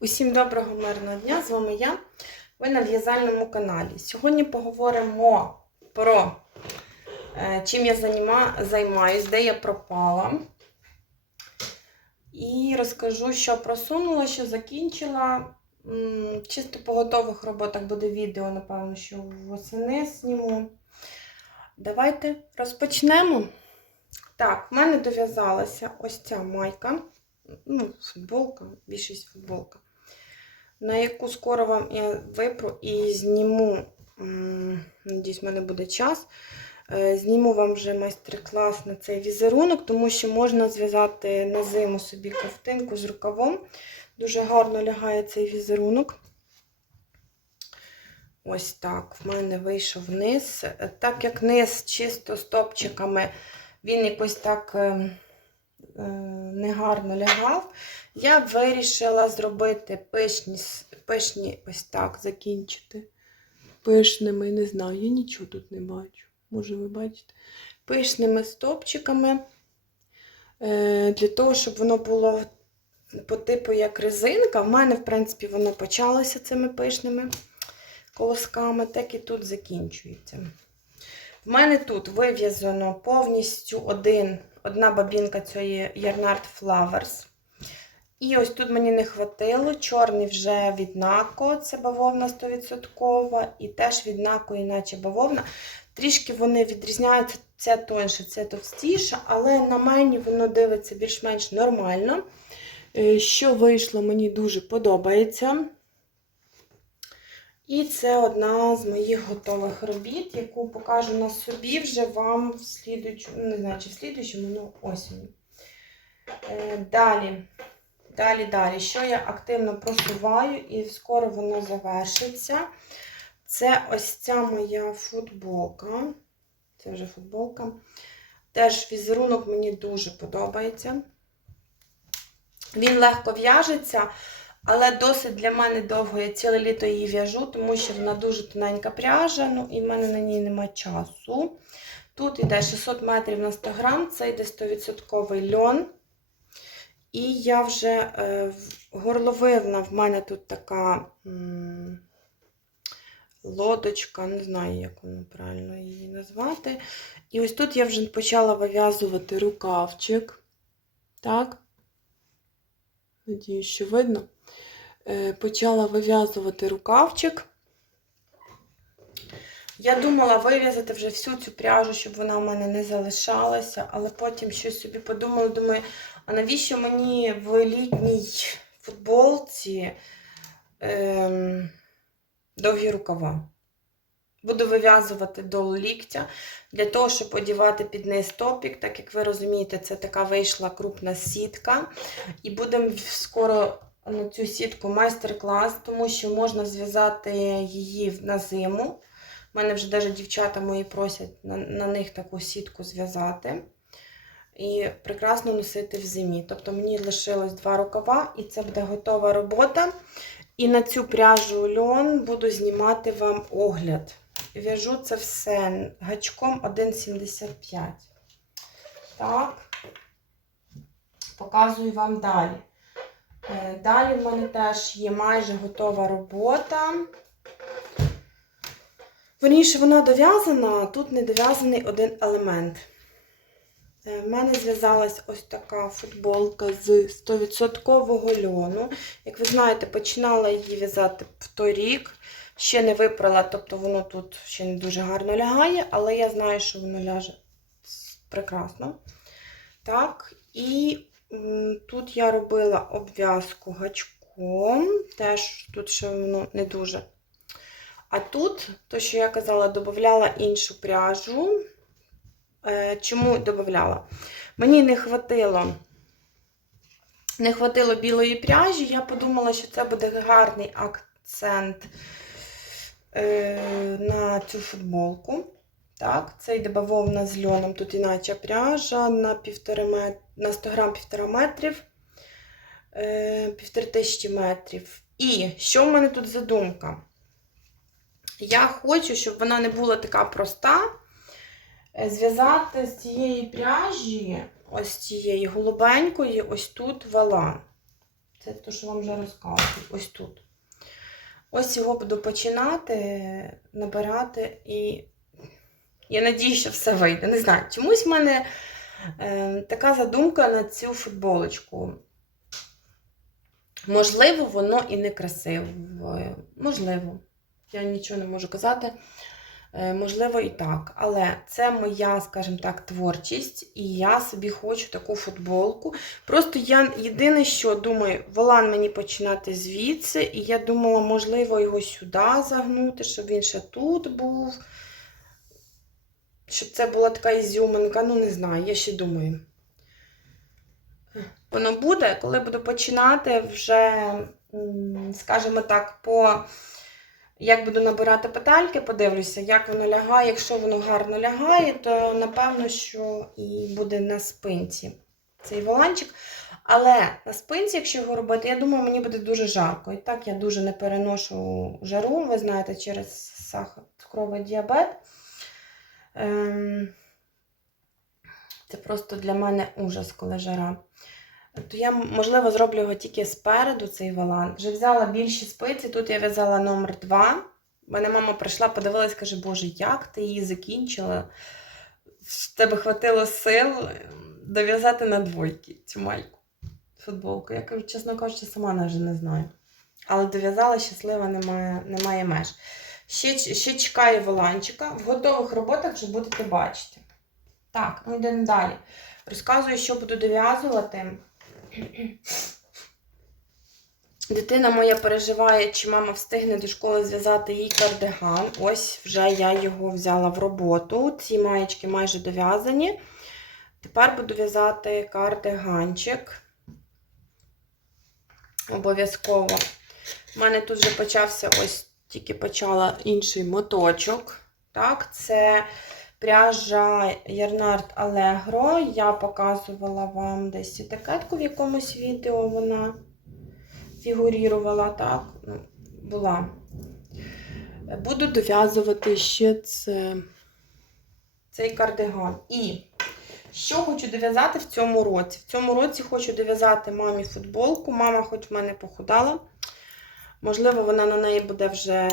Усім доброго мирного дня! З вами я. Ви на в'язальному каналі. Сьогодні поговоримо про е, чим я займаюсь, де я пропала. І розкажу, що просунула, що закінчила. Чисто по готових роботах буде відео, напевно, що восени зніму. Давайте розпочнемо. Так, в мене дов'язалася ось ця майка ну, футболка, більшість футболка, на яку скоро вам я випру і зніму, надіюсь, в мене буде час. е, Зніму вам вже майстер-клас на цей візерунок, тому що можна зв'язати на зиму собі ковтинку з рукавом. Дуже гарно лягає цей візерунок. Ось так, в мене вийшов низ. Так як низ чисто стопчиками, він якось так. Е, негарно лягав, я вирішила зробити пишні, пишні ось так закінчити. Пишними, не знаю, я нічого тут не бачу. Може, ви бачите? Пишними стопчиками. Е, Для того, щоб воно було по типу як резинка. В мене, в принципі, воно почалося цими пишними колосками, так і тут закінчується. В мене тут вив'язано повністю один, одна бабінка цієї Yarnard Flowers. І ось тут мені не хватило. Чорний вже від Нако, це бавовна 100%, і теж від Нако, іначе бавовна. Трішки вони відрізняються, це тоньше, це товстіше, але на мені воно дивиться більш-менш нормально. Е, Що вийшло, мені дуже подобається. І це одна з моїх готових робіт, яку покажу на собі вже вам в слідуючому, не знаю, чи в слідуючому, ну осінь. Е, Далі, далі, далі. Що я активно просуваю, і скоро воно завершиться. Це ось ця моя футболка. Це вже футболка. Теж візерунок мені дуже подобається. Він легко в'яжеться. Але досить для мене довго я ціле літо її в'яжу, тому що вона дуже тоненька пряжа, ну і в мене на ній нема часу. Тут йде 600 метрів на 100 грам, це йде 100% льон. І я вже е, горловина в мене тут така м, лодочка, не знаю, як воно правильно її назвати. І ось тут я вже почала вив'язувати рукавчик. Так. Надіюсь, що видно. Е, Почала вив'язувати рукавчик. Я думала вив'язати вже всю цю пряжу, щоб вона в мене не залишалася, але потім щось собі подумала, думаю, а навіщо мені в літній футболці ем, довгі рукава? Буду вив'язувати до ліктя для того, щоб одівати під низ топік. Так як ви розумієте, це така вийшла крупна сітка. І будемо скоро на цю сітку майстер-клас, тому що можна зв'язати її на зиму. У мене вже навіть дівчата мої просять на, на них таку сітку зв'язати. І прекрасно носити в зимі. Тобто мені лишилось два рукава, і це буде готова робота. І на цю пряжу льон буду знімати вам огляд. В'яжу це все гачком 1,75. Так, показую вам далі. Е, Далі в мене теж є майже готова робота. Верніше, вона дов'язана, тут не дов'язаний один елемент. Е, В мене зв'язалась ось така футболка з 100% льону. Як ви знаєте, починала її в'язати в той рік. Ще не випрала, тобто воно тут ще не дуже гарно лягає, але я знаю, що воно ляже прекрасно. Так, і тут я робила обв'язку гачком. Теж тут ще воно не дуже. А тут, то, що я казала, додавала іншу пряжу. Е, Чому додавала? Мені не хватило, не хватило білої пряжі. Я подумала, що це буде гарний акцент е, на цю футболку. Так, це йде бавовна з льоном. Тут іначе пряжа на, півтори мет... на 100 грам півтора метрів, е, півтори тисячі метрів. І що в мене тут задумка? Я хочу, щоб вона не була така проста. е, Зв'язати з цієї пряжі, ось цієї голубенької, ось тут вала. Це те, що вам вже розказую. Ось тут. Ось його буду починати набирати і я надію, що все вийде. Не знаю, чомусь в мене е, така задумка на цю футболочку. Можливо, воно і не красиве. Можливо. Я нічого не можу казати. Е, Можливо, і так. Але це моя, скажімо так, творчість, і я собі хочу таку футболку. Просто я єдине, що думаю, волан мені починати звідси, і я думала, можливо, його сюди загнути, щоб він ще тут був. Щоб це була така ізюминка, ну не знаю, я ще думаю. Воно буде, коли буду починати вже, скажімо так, по як буду набирати петельки, подивлюся, як воно лягає. Якщо воно гарно лягає, то напевно, що і буде на спинці цей воланчик. Але на спинці, якщо його робити, я думаю, мені буде дуже жарко. І так я дуже не переношу жару, ви знаєте, через сахар, цукровий діабет. Ем, Це просто для мене ужас, коли жара. То я, можливо, зроблю його тільки спереду, цей валан. Вже взяла більші спиці, тут я в'язала номер 2. Мене мама прийшла, подивилась, каже, Боже, як ти її закінчила? В тебе хватило сил дов'язати на двойки цю майку, футболку. Я чесно кажучи, сама навіть не знаю. Але дов'язала щаслива, немає, немає меж. Ще, ще чекаю воланчика. В готових роботах вже будете бачити. Так, ну йдемо далі. Розказую, що буду дов'язувати. Дитина моя переживає, чи мама встигне до школи зв'язати їй кардиган. Ось вже я його взяла в роботу. Ці маєчки майже дов'язані. Тепер буду в'язати кардиганчик. Обов'язково. У мене тут вже почався ось тільки почала інший моточок. Так, це пряжа Ярнард Allegro. Я показувала вам десь етикетку в якомусь відео вона фігурірувала, так, ну, була. Буду дов'язувати ще це, цей кардиган. І що хочу дов'язати в цьому році? В цьому році хочу дов'язати мамі футболку. Мама хоч в мене похудала. Можливо, вона на неї буде вже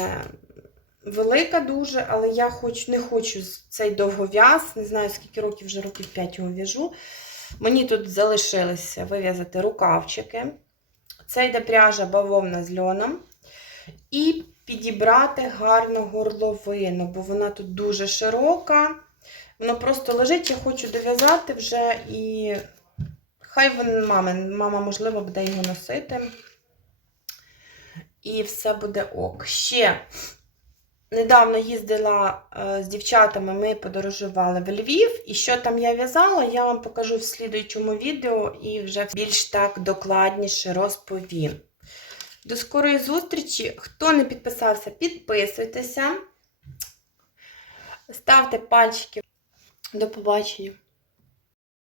велика дуже, але я хоч, не хочу цей довгов'яз. Не знаю, скільки років, вже років 5 його в'яжу. Мені тут залишилося вив'язати рукавчики. Це йде пряжа бавовна з льоном. І підібрати гарну горловину, бо вона тут дуже широка. Воно просто лежить, я хочу дов'язати вже і хай він мама, мама, можливо, буде його носити. І все буде ок. Ще недавно їздила е, з дівчатами, ми подорожували в Львів. І що там я в'язала, я вам покажу в слідуючому відео і вже більш так докладніше розповім. До скорої зустрічі. Хто не підписався, підписуйтеся. Ставте пальчики. До побачення.